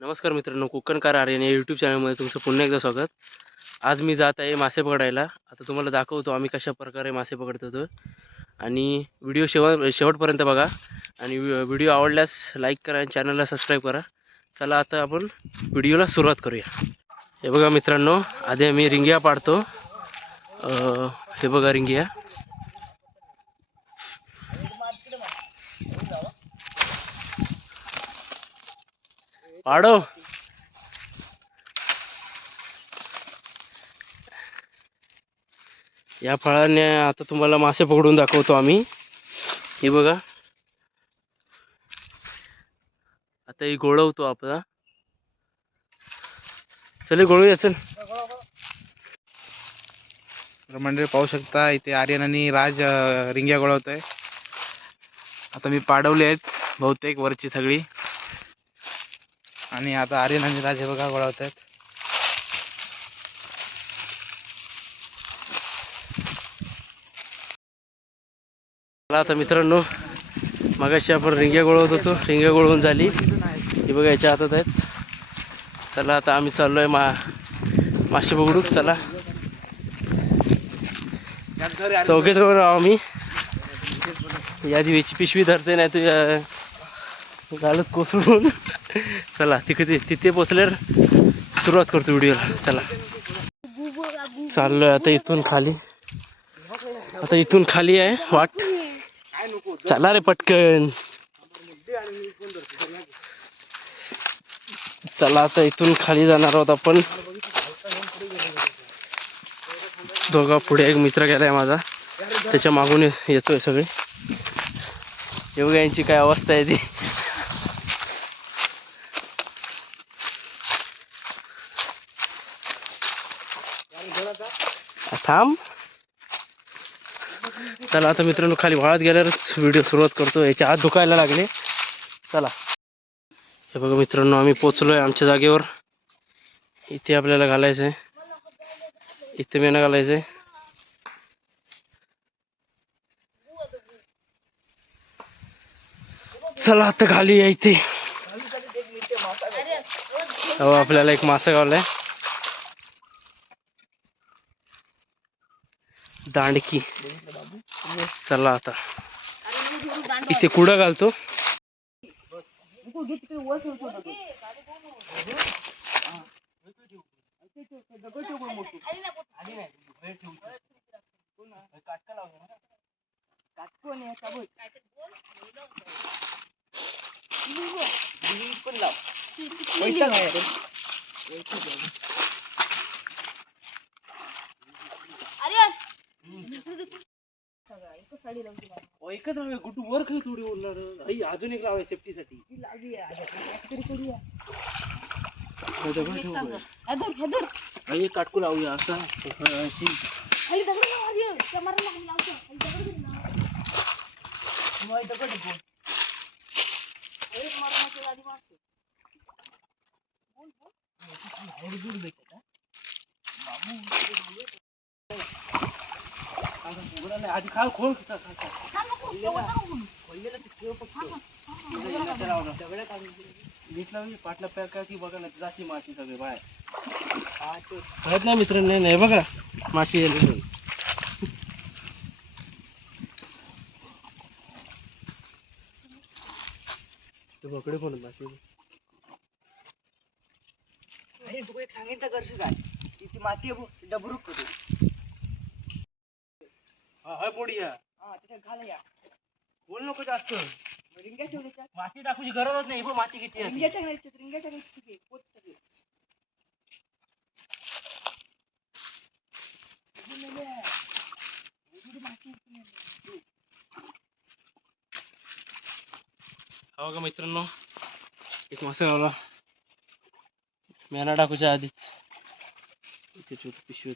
नमस्कार मित्रांनो, कोकणकार आर्यन या यूट्यूब चॅनलमध्ये तुमचं पुन्हा एकदा स्वागत. आज मी जात आहे मासे पकडायला. आता तुम्हाला दाखवतो आम्ही कशा प्रकारे मासे पकडतो तो. आणि व्हिडिओ शेवटपर्यंत बघा आणि व्हिडिओ आवडल्यास लाईक करा आणि चॅनलला सबस्क्राईब करा. चला आता आपण व्हिडिओला सुरुवात करूया. हे बघा मित्रांनो, आधी आम्ही रिंग्या पाडतो. हे बघा रिंग्या. पाडो. या फळाने आता तुम्हाला मासे पकडून दाखवतो आम्ही. हे बघा, आता ही गोळवतो आपला. चल गोळूया चल. मंडळी पाहू शकता इथे आर्यन आणि राज रिंग्या गोळवतोय. आता मी पाडवले आहेत बहुतेक वरची सगळी, आणि आता आर्यन आणि राज हे बघा गोळवत आहेत. आता मित्रांनो, मगाशी आपण रिंग्या गोळवत होतो, रिंग्या गोळवून झाली. हे बघा याच्या हातात आहेत. चला आता आम्ही चाललोय मासे पकडू. चला चौघे जवळ आम्ही. या दिवशी पिशवी धरते नाही तुझ्या झालं कोसळून. चला तिथे पोचल्यावर सुरुवात करतो व्हिडिओला. चला चाललोय आता इथून खाली. आता इथून खाली आहे वाट. चला रे पटकन. चला आता इथून खाली जाणार आहोत आपण. दोघा पुढे एक मित्र गेलाय माझा, त्याच्या मागून येतोय सगळे. हे बघा यांची काय अवस्था आहे ती. थांब. चला आता मित्रांनो, खाली वाळत गेल्यावरच व्हिडिओ सुरुवात करतो. याच्या हात दुखायला लागले. चला हे बघा मित्रांनो, आम्ही पोचलोय आमच्या जागेवर. इथे आपल्याला घालायचंय, इथे मेना घालायचंय. चला आता खाली या. इथे हो आपल्याला एक मासा गावलाय, दांडकी. चला आता इथे कुडा घालतो. एकच गुटू वर खेळ थोडी ओरणार. अजून एक लावाय सेफ्टीसाठी. काटकू लावूया असं. आधी खा खोल. पाटला पॅक की बघा ना, जाशी माशी सगळे बाहेर कळत नाही मित्रांनो. नाही बघा माशी येईल. बकडे पण माशी. अरे तू एक सांगितलं करशील काय, ती माती डबरूक होती. हा पोडिया. हा तिथे घाल या. बोल नको जास्त. रिंग्या ठेव त्याच्यात. माती टाकूची गरजच नाही. माती किती आहे. रिंग्या टाकायची, रिंग्या टाकायची सगळी पोत सगळी. हो का मित्रांनो, एक मासा गावला मेना टाकूच्या आधीच. इथे छोटी पिशवी.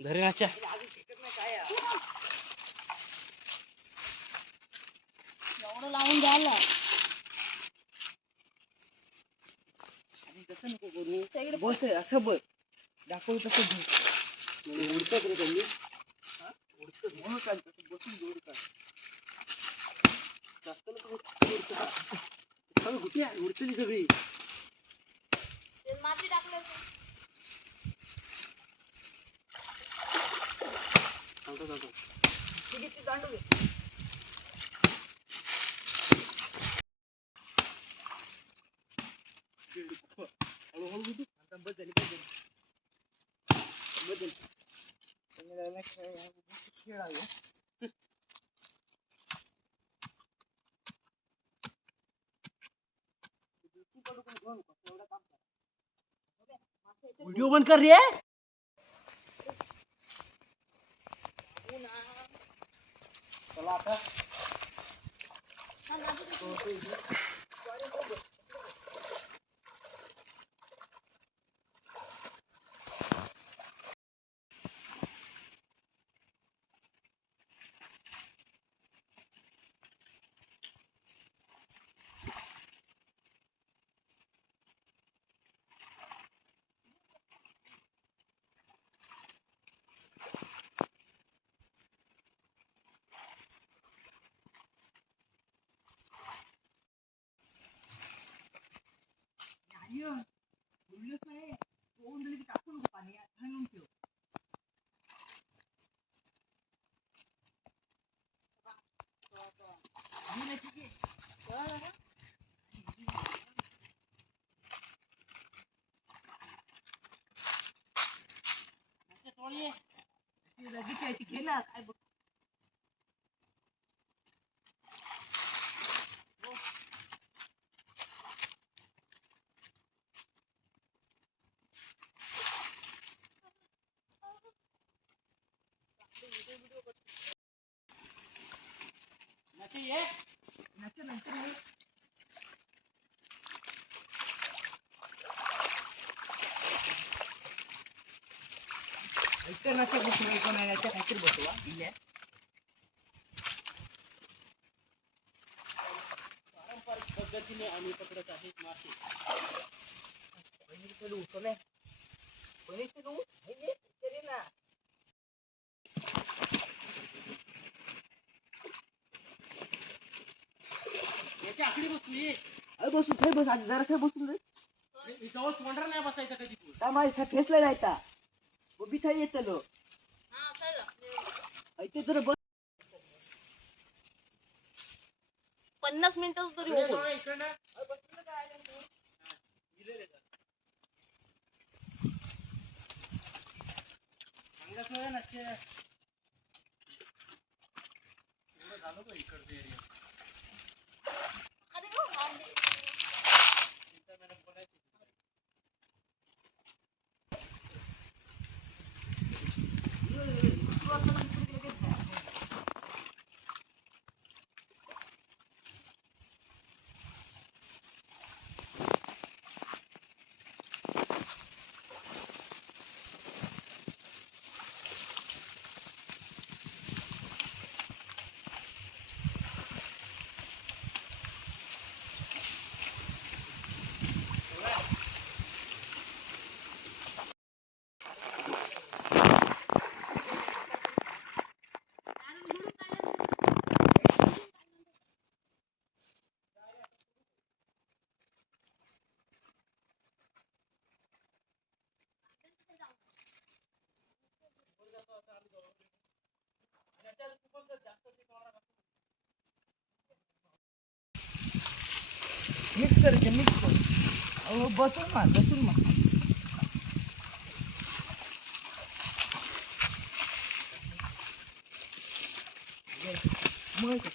धरे नाच्या अजून फेकत नाही काय आहे? एवढं लावून द्यायला आणि तसं नको करू बस आहे असं बस दाखवू तसं बस उडतात रे त्यांनी म्हणून चालतं तसं बसून जोड का जास्त नको उडतं कुठे आहे उडतली सगळी माती टाकलं ठीक आहे ते दांडू दे हळूहळू बुजू आता बस झाली पाहिजे बदल खेळ आहे व्हिडिओ बंद कर रे चला आता बोललोच नाही होऊन दिली की टाकू नको पाणी घालून ठेव लगेच आहे ती घे ना काय बघ नंतर नंतर इतर नाच्या बसू कोण आहे नाच्या काहीतरी बसवा इल्या पारंपरिक पद्धतीने आम्ही पकडत आहेत मासे बहिणीकडे उचलले बहिणीकडे उचलले तरी ना याच्या आखडी बसू ये अरे बसून खाय बस आज जरा खाय बसून दे जवळ तोंडरा नाही बसायचं कधी तू काय माझ्या फेसला जायचा उभी थाय येतलो हा चल ऐते जरा बस 50 मिनिटं तरी होऊ इकडनं झालं का इकडचं एरिया अरे हो, आणली. मिक्स कर अहो बसून मार मग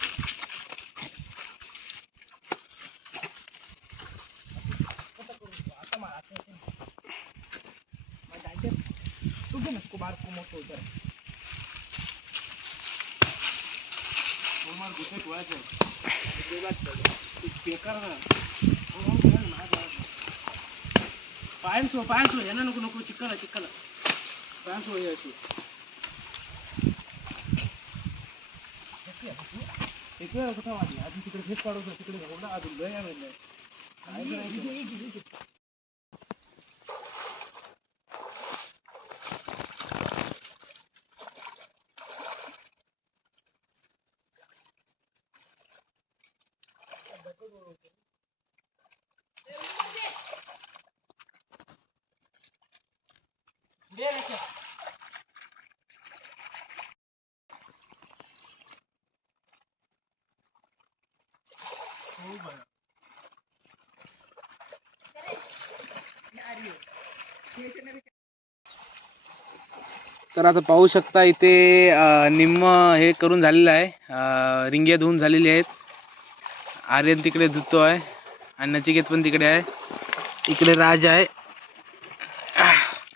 आता मार आता तू घे नको बारको मोठो जरा पायांसो यांना नको नको चिक्कला चिक्कला पायांसो अशी एक वेळ कुठं माझी आधी तिकडे फेस काढवतो तिकडे जाऊ ना अजून लय आहे काय करायचं तर आता पाहू शकता इथे निम्म हे करून झालेलं आहे, रिंग्या धुवून झालेली आहेत. आर्यन तिकडे धुतो आहे आणि नचिकेत पण तिकडे आहे. इकडे राज आहे.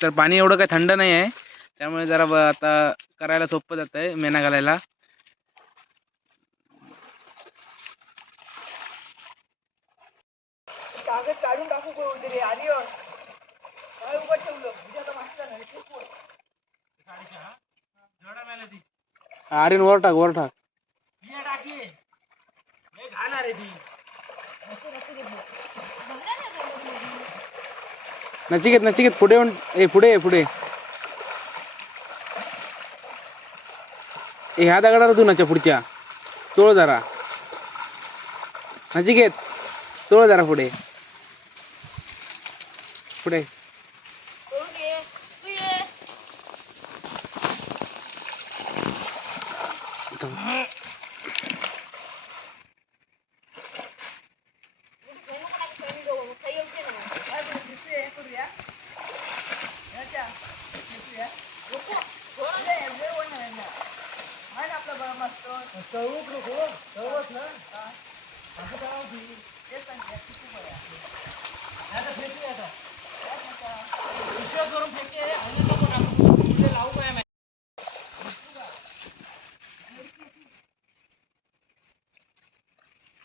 तर पाणी एवढं काही थंड नाही आहे, त्यामुळे जरा आता करायला सोपं जात आहे मेना घालायला. कागद काढून टाकू कोण रे आर्यन काय उभं ठेवलं म्हणजे आता वाचलं नाही ते कोण आर्यन वर टाक वर टाक. नचिकेत नचिकेत पुढे येऊन पुढे पुढे ह्या दगडाला तू नच्या पुढच्या चोळ जरा. नचिकेत चोळ जरा पुढे पुढे. करू दे तू ये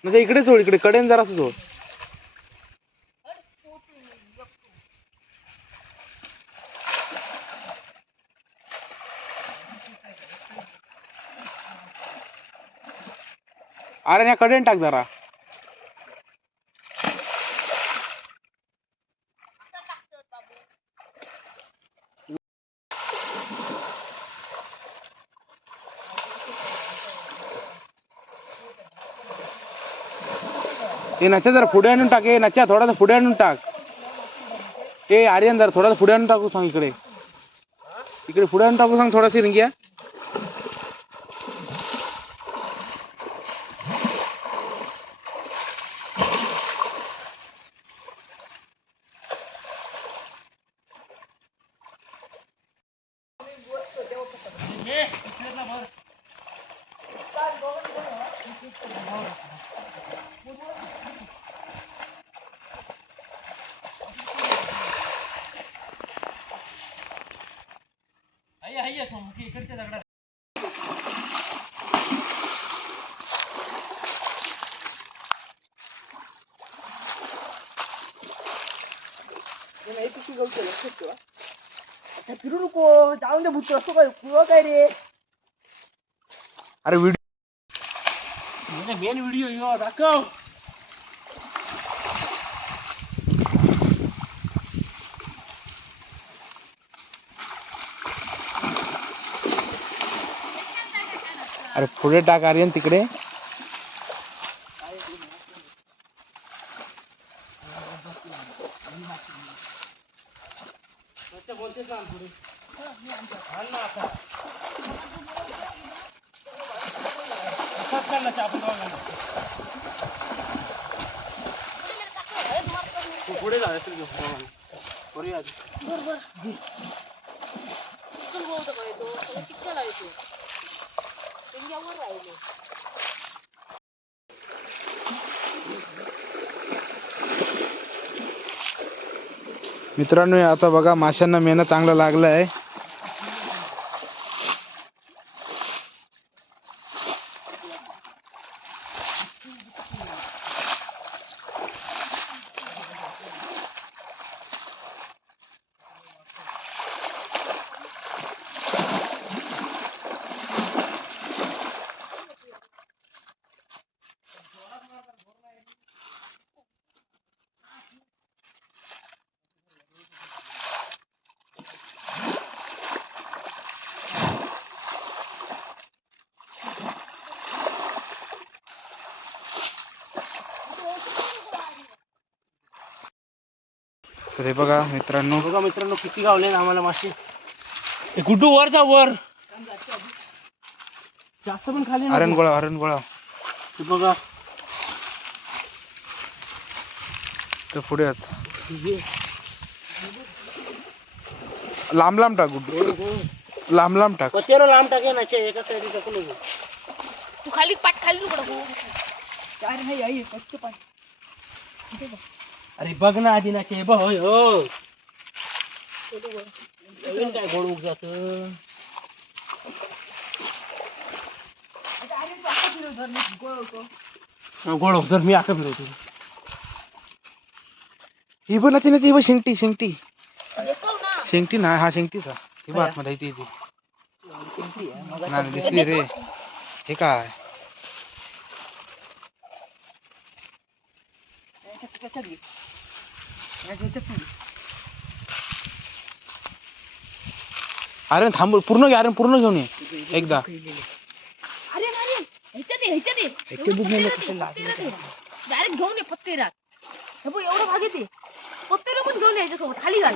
म्हणजे इकडे चोळ इकडे कडेन जरा चोळ. अरे या कडेन टाक जरा. हे नच्या जरा पुढे आणून टाक. हे नच्या थोडासा पुढे आणून टाक. ए आर्यन जरा थोडासा पुढे आणून टाकू सांग. इकडे इकडे पुढे आणून टाकू सांग थोडाशी रिंग्या. इकडच्या दगडात नाही पिशवी गवतं लक्षात ठेवा. आता फिरू नको जाऊन दे भूत असतो काय कुळ काय रे. अरे व्हिडिओ मेन व्हिडिओ दाखव. अरे पुढे टाक आर्यन तिकडे. बोलते सांग पुढे आण ना आता आपण पुढे जायचं करूया बरोबर चिकन बोलतो काय तो सगळं चिकन आहे तो त्यांच्यावर राहिले. मित्रांनो आता बघा माशांना मेहनत चांगलं लागलं आहे. तर हे बघा मित्रांनो, बघा मित्रांनो किती गावले आम्हाला मासे. हे गुड्डू वर जा वर, जास्त पण खाली नको. अरणगोळा हे बघा तर पुढे आहेत. लांब टाक गुड्डू, लांब टाक. पतेरो लांब टाके ना एका साईड टाकू नको. तू खाली पाठ खाली नको टाकू. चार नाही आई स्वच्छ पाणी. अरे बघ ना आधी ना बघ. होय हो नवीन काय गोड उग जात. गोड जर मी आता फिरवतो. ही पण नाची बघ, शेंगटी देतो ना. शेंगटी ना, हा शेंगटीचा. ही बघ आतमध्ये आहे ती. नाही दिसली रे. हे काय अरे थांब, पूर्ण घे. अरे पूर्ण घेऊन ये एकदा. अरे अरे ह्याच्यात डायरेक्ट घेऊन ये पत्तेरात. हे बघ एवढं भाग येते. पत्तेर पण घेऊन यायच्या सोबत खाली घाल.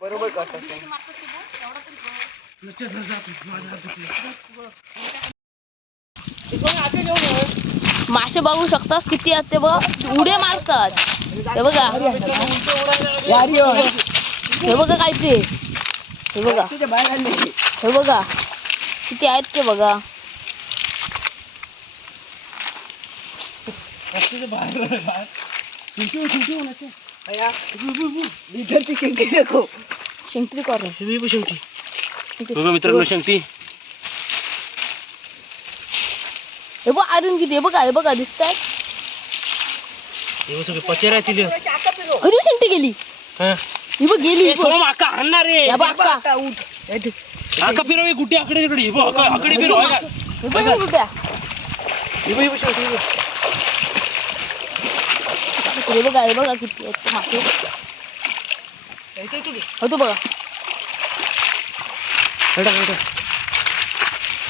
बरोबर करतो. मासे बघू शकतास किती आहेत ते बघ. उड्या मारतात. हे बघा हे बघा काय ते. हे बघा हे बघा किती आहेत ते बघा. शेंगटी कर बघा मित्रांनो शेंगटी. हे बघ आयरन किती. हे बघा दिसताय. हे सगळे पचेर आहे तिले. अरे शेंगटी गेली. हा ही बघ गेली. सोम आका आणणार रे. हे बघ अक्का. आका फिरव गुट्टी आकडे तिकडे. हे बघ आकडे फिरव. हे बघ कुठे. हे बघा किती आहेत ते मासे. होतो बघा.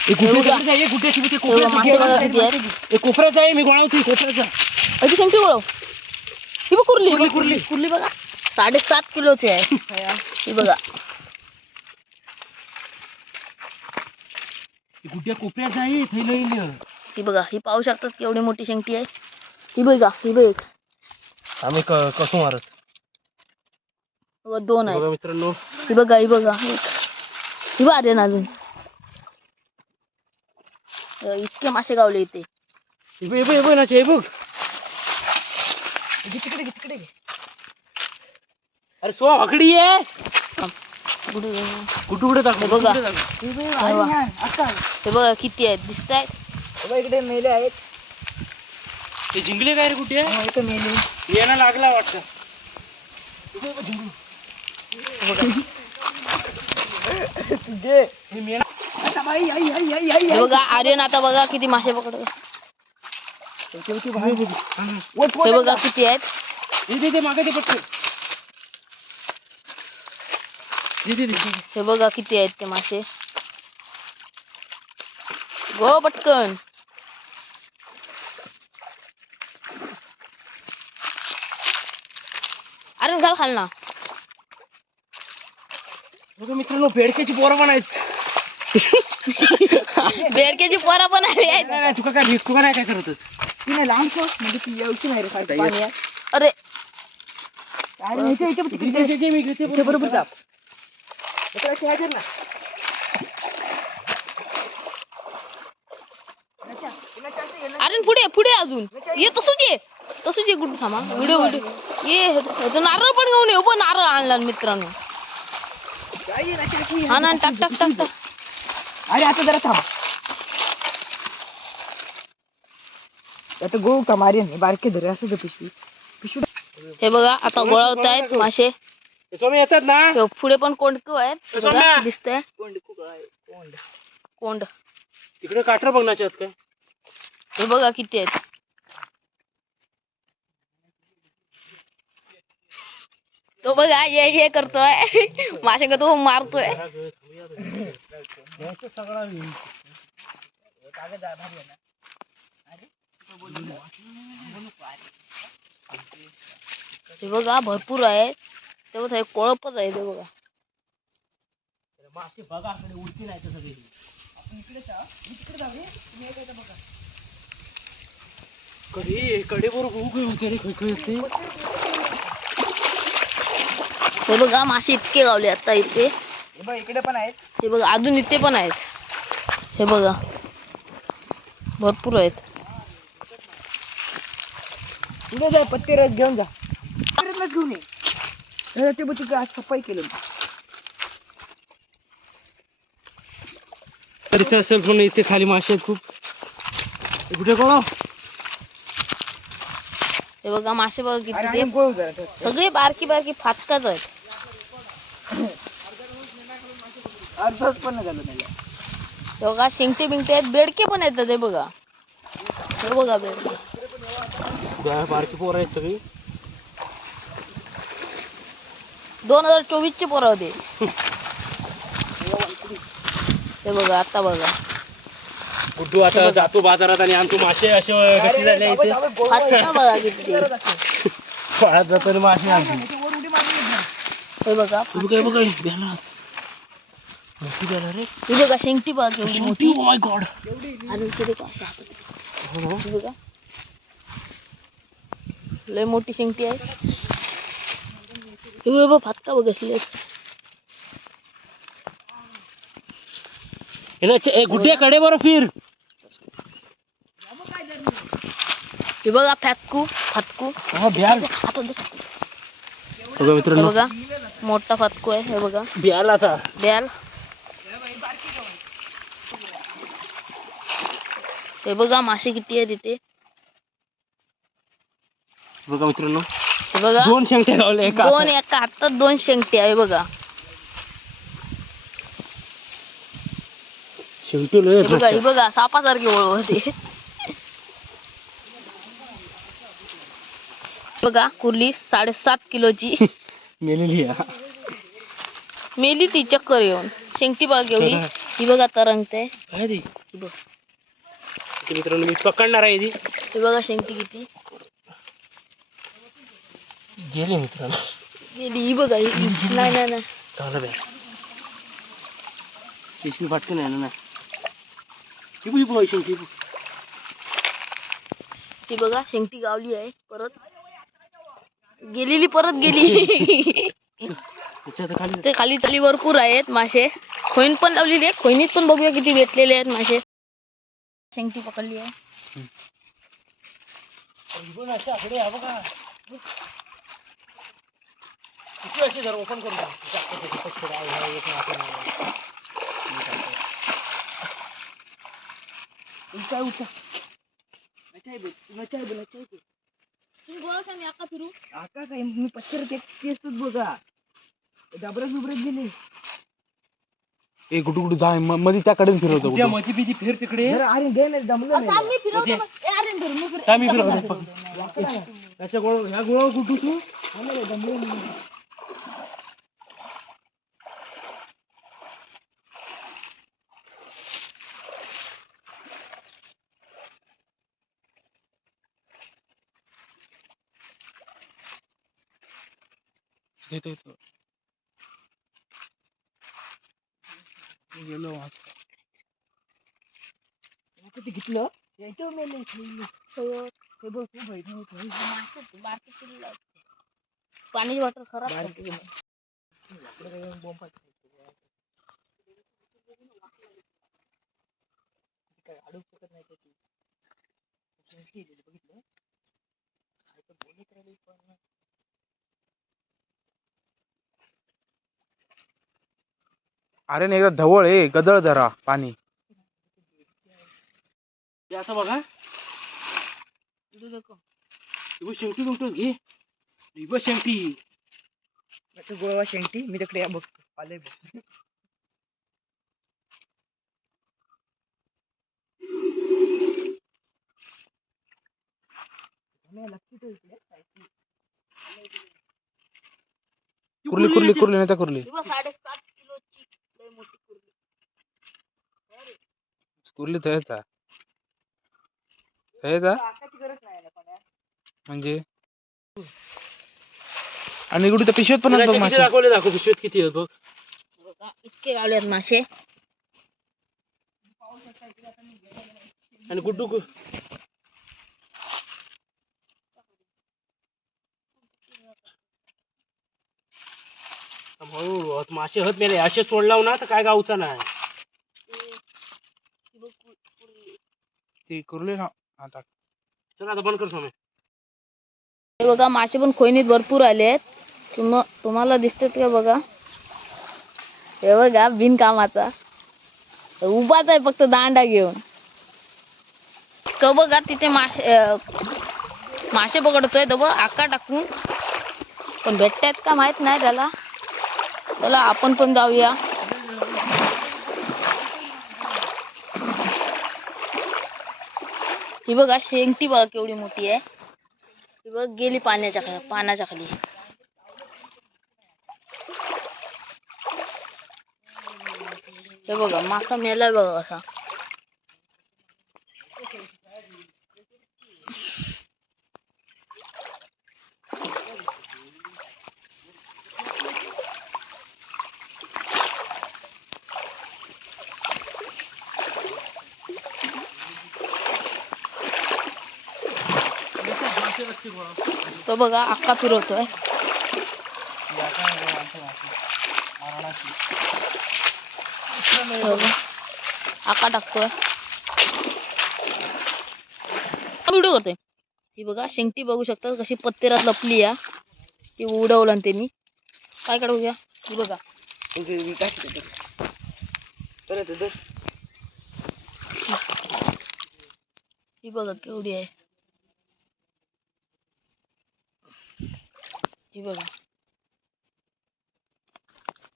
मासे बघा किती आहेत. कोपऱ्याचा आहे. मी गोळावते कोपऱ्याचा. अशी शेंगटी गोळव. ही बघ कुर्ली बघा 7.5 किलोची आहे. ही बघा गुड्या कोपऱ्याचा आहे. थैलं ही बघा. ही पाहू शकतात की एवढी मोठी शेंगटी आहे. ही बघा ही बघ. आम्ही कसं मारत. बघा 2 आहेत मित्रांनो. ही बघा ही बघ आर्यन अजून. इतके मासे गावले इथे. बघ तिकडे अरे सो आकडी आहे. कुठे टाक. हे बघा. अक्का हे बघा किती आहेत दिसत आहेत. इकडे मेले आहेत. ते जिंकले काय रे कुठे. इथं मेले. येणं लागला वाटतं. हे बघा आर्यन आता बघा किती मासे पकडतो. हे बघा किती आहेत. मागे ते पटकन. हे बघा किती आहेत ते मासे. गो पटकन. अरे घाल खाल ना. मित्रांनो बेडक्याची पोरं पण आहेत. बेडक्याची पोरा पण आहेत. नाही तुका काय भिक्कू का नाही काय करत. तिने लांब सोड म्हणजे ती यायची नाही रे सारखं पाणी आहे. अरे अरे इथे बरोबर दाब. अरे पुढे अजून ये. तसंच ये गुड. थांबा व्हिडिओ ये. नारळ पण घेऊन ये. पण नारळ आणला मित्रांनो. हा ना टाक. अरे आता जरा थांब. आता गो का मारे बारके धरे असं पिशवी. हे बघा आता गोळा होत आहेत मासे. स्वामी येतात ना. हे पुढे पण कोंडक आहेत बघा दिसतंय. कोंड तिकडे काठर बघण्याचे आहेत काय. हे बघा किती आहेत. तो बघा ये करतोय मासे का तो मारतोय. हे बघा भरपूर आहे. तेव्हा हे कोळपच आहे ते बघा. मासे बघा कडे उडती नाही तर सगळी. कडे बरोबर होते रे खळखळते. हे बघा मासे इतके गावले आता इथे. हे बघ इकडे पण आहेत. हे बघा अजून इथे पण आहेत. हे बघा भरपूर आहेत. पुढे जा पत्ते रस घेऊन जा. पत्ते रस घेऊन ये. ते बघ तिकडे आज सफाई केलं. तरी असेल पण इथे खाली मासे आहेत खूप. कुठे कोणा हे बघा मासे बघा किती अरे ते. गोळ जरा. सगळे बारकी बारकी फाटकाच आहेत. अर्धच पण नाही झालं त्याला. हे बघा शेंगटे बिंगटे आहेत. बेडके पण आहेत ते बघा. हे बघा बेडके. बारकी पोर आहेत सगळी. 2024 चे पोरं होते. हे बघा आता बघा. गुड्डू आता जातो बाजारात आणि आणतो मासे असे कसे झाले इथे. फाटका बघा किती ते. पळत जातो मासे आणतो. हे बघा बघा बघा बेला मोठी बेला रे. हे बघा शेंगटी बघा केवढी मोठी. Oh my God. आणि इथे हे बघा लय मोठी शेंगटी आहे. हे बघा फाटका बघ कसले आहेत. गुड्डे कडे बरं फिर. हे बघा फातकू ब्याल हातात धर. बघा हे मित्रांनो बघा मोठा फातकू आहे. हे बघा ब्याल आता ब्याल. हे बघा मासे किती आहे तिथे. बघा मित्रांनो हे बघा 2 शेंगटे लावले एका दोन एका हातात 2 शेंगटे आहे बघा. शेंगटी लय हे बघा हे बघा सापासारखी वळवते. बघा कुर्ली 7.5 किलोची मेलेली मेली ती चक्कर येऊन. शेंगटी बघा केवढी. ही बघा तरंगते. काय ती मित्रांनो मी पकडणार आहे ती. हे बघा शेंगटी किती गेले मित्रांनो. गेली. ही बघा ही नाही चांगला बॅग पिशवी फाटकन आहे ना. ही बघ शेंगटी. ती बघा शेंगटी गावली आहे. परत गेलेली परत गेली. ते खाली तली भरपूर आहेत मासे. खोईन पण लावलेली आहे. खोईनीत पण बघूया किती भेटलेले आहेत मासे. शेंगटी पकडली आहे. ओपन करून फिरू आता काय मी पत्ते तेच बघा. डबरच गेले. ए गुडू गुडू जा मध्ये त्याकडे फिरवतो. मधी बिधी फिर तिकडे. अरे दे नाही जमलं नाही. मी फिरवतो बघ. ए, अरे धर, मी फिरवतो. काय मी फिरवतो त्याच्या गोळ ह्या गोळा कुठू तू. जमलं नाही. गेलो आता ते घेतलं. यायचं मेले. हे बघ खूप माहित मासे बारके पिल्लं आहेत. पाण्याची बॉटल खराब बारकी. काय अडू शकत नाही त्याची. बघितलं बोलत राहिली पण. अरे नाही एकदा धवळ आहे गदळ जरा पाणी. असं बघा शेंगटी तुमचं घे. शेंगटी गोळवा शेंगटी मी तिकडे बघतो. आले बघ. कुर्ली कुर्ली कुर्ली नाही तर कुर्ली. 7.5 किलोची लय मोठी कुर्ली. कुर्ली थयचा थयचा आकाची गरज नाही ना पण म्हणजे. आणि इकडे तर पिशवीत पण आहेत बघ किती मासे. दाखव पिशवीत किती आहेत बघ. बघा, इतके गावले मासे. आणि गुड्डू भाऊ मासे हत मेले असे सोडलाव ना तर काय गावचा नाही. ती कुर्ली ना आता. चला आता बंद कर समय. हे बघा मासे पण खोईनीत भरपूर आले आहेत. तुम्हाला दिसतात का बघा. हे बघा बिनकामाचा उभाच आहे फक्त दांडा घेऊन. तो बघा तिथे मासे पकडतोय तो बघ आका टाकून. पण भेटतायत का माहित नाही त्याला. चला आपण पण जाऊया. ही बघा शेंगटी बघा केवढी मोठी आहे. ही बघ गेली पाण्याच्या खाली. हे बघा मासा मेलाय बघा असा. तो बघा अक्का फिरवतोय. आका टाकतोय. व्हिडिओ करतोय. ही बघा शेंगटी बघू शकता कशी पत्तेरात लपली या. ती उडवलं आणि त्यांनी काय काढूया. ही बघा ही बघा केवढी आहे. ही बघा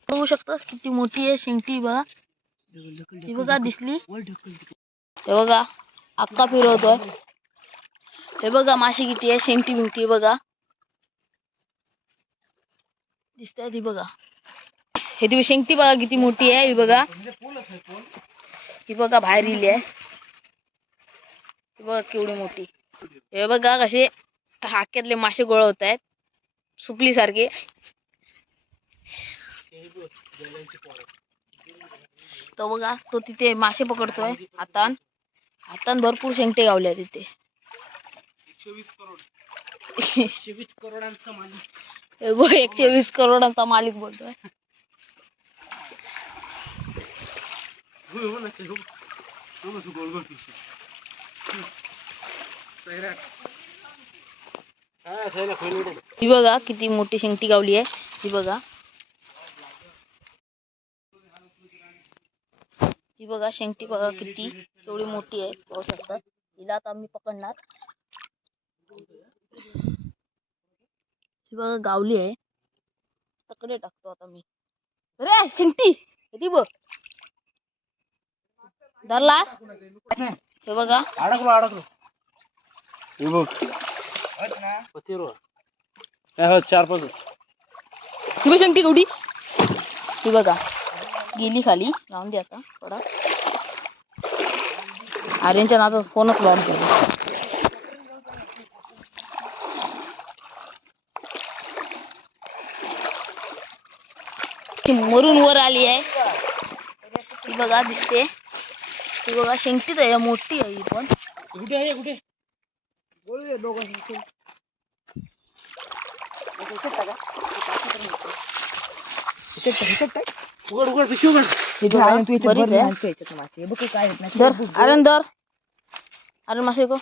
बघू शकता किती मोठी आहे शेंगटी बघा. ही बघा दिसली. हे बघा अक्का फिरवतोय. हे बघा माशी किती आहे शेंगटी बिंगटी बघा दिसतंय. ती बघा हे ती शेंगटी बघा किती मोठी आहे. ही बघा ही बघा बाहेर इली आहे. ही बघा केवढी मोठी. हे बघा कसे हाक्यातले मासे गोळा होत आहेत सुपली सारखे. तो बघा तो तिथे मासे पकडतोय. हातान भरपूर शेंगटे गावले तिथे. 120 करोडांचा मालिक. 120 करोडांचा मालिक बोलतोय. ही बघा किती मोठी शेंगटी गावली आहे. ही बघा ही बघा शेंगटी बघा किती केवढी मोठी आहे पाहू शकता. हिला आता आम्ही पकडणार. ही बघा गावली आहे. तकडे टाकतो आता मी. अरे शेंगटी किती बघ धरलास. हे बघा अडकलो. हे बघ पतीरो हो 4-5. ही बघ शेंगटी केवढी. ही बघा गेली खाली. लावून दे आता थोडा. आर्यनच्या नादात फोनच लावून केला. मरून वर आली आहे. ही बघा दिसते. ही बघा शेंगटीच आहे मोठी आहे ही पण. कुठे आहे कुठे. बोलूया दोघं उघड पिशवी उघड. ही बघा बरीच आहे. धर आर्यन धर. आर्यन मासे को.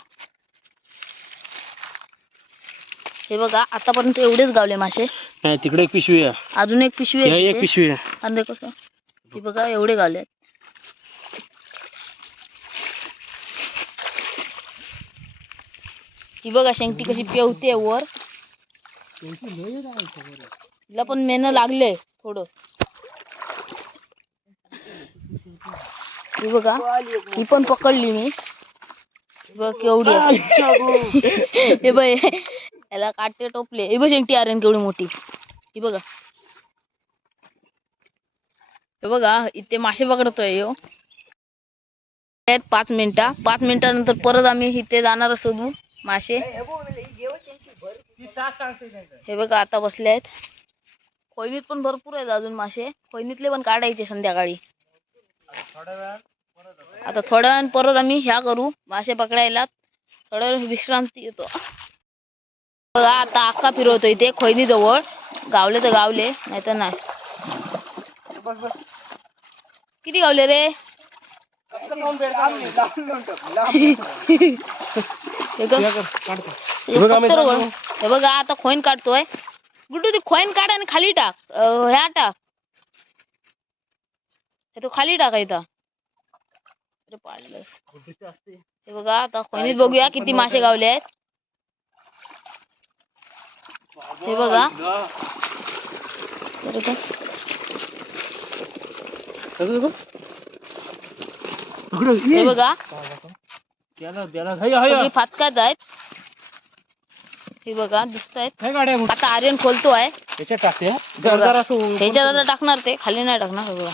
हे बघा आतापर्यंत एवढेच गावले मासे. नाही तिकडे एक पिशवी आहे. अजून एक पिशवी आहे. एक पिशवी आहे. आणि कसं हे बघा एवढे गावले. ही बघा शेंगटी कशी पेवते वर. तिला पण मेहनत लागले थोडं. ही बघा ही पण पकडली मी. बघ केवढी आहे. हे बघ याला काटे टोपले. हे बघ शेंगटी आर्यन केवढी मोठी. ही बघा हे बघा इथे मासे पकडतोय ह्यो. 5 मिनिटानंतर परत आम्ही इथे जाणार शोधू मासे. हे बघा आता बसले आहेत. खोईनीत पण भरपूर आहेत अजून मासे. खोईनीतले पण काढायचे संध्याकाळी. आता थोड्या वेळानं परत आम्ही ह्या करू मासे पकडायला. थोड्या वेळ विश्रांती घेतो. बघा आता अख्खा फिरवतो इथे खोईनी जवळ. गावले तर गावले नाही तर नाही. किती गावले रे? हे बघा आता खोईन काढतोय. गुड्डू ती खोईन काढ आणि खाली टाक. ह्या टाक. तो खाली टाकायचा. अरे पाडलंस. हे बघा आता खोईनीत बघूया किती मासे गावले आहेत. हे बघा हे बघा सगळी फातकाच आहेत. हे बघा दिसत आहेत. आता आर्यन खोलतोय. ह्याच्यात आता टाकणार ते खाली नाही टाकणार. हे बघा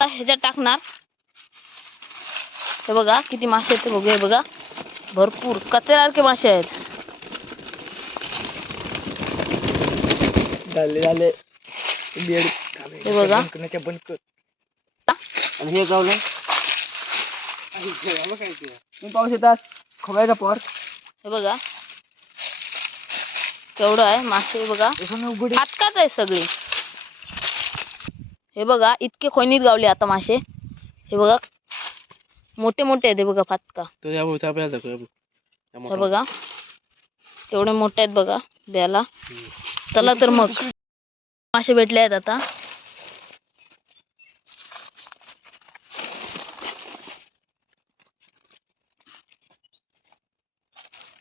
ह्याच्यात टाकणार. हे बघा किती मासे आहेत ते बघूया. हे बघा भरपूर कचऱ्यासारखे मासे आहेत. हे बघा आणि हे गावलं पाहू शकतात खवायचा पर. हे बघा केवढं आहे मासे. बघा फातकाच आहे सगळे. हे बघा इतके खोईनीत गावले आता मासे. हे बघा मोठे मोठे आहेत. हे बघा फातका. हे बघा तेवढे मोठे आहेत बघा द्याला. चला तर मग मासे भेटले आहेत आता.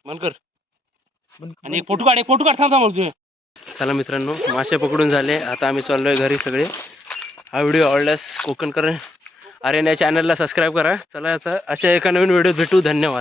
मनकर आणि एक फोटो काढ थांबता मग तुम्ही. चला मित्रांनो मासे पकडून झाले. आता आम्ही चाललोय घरी सगळे. हा व्हिडिओ आवडल्यास कोकणकर आर्यन या चॅनलला सबस्क्राईब करा. चला आता अशा एका नवीन व्हिडिओत भेटू. धन्यवाद.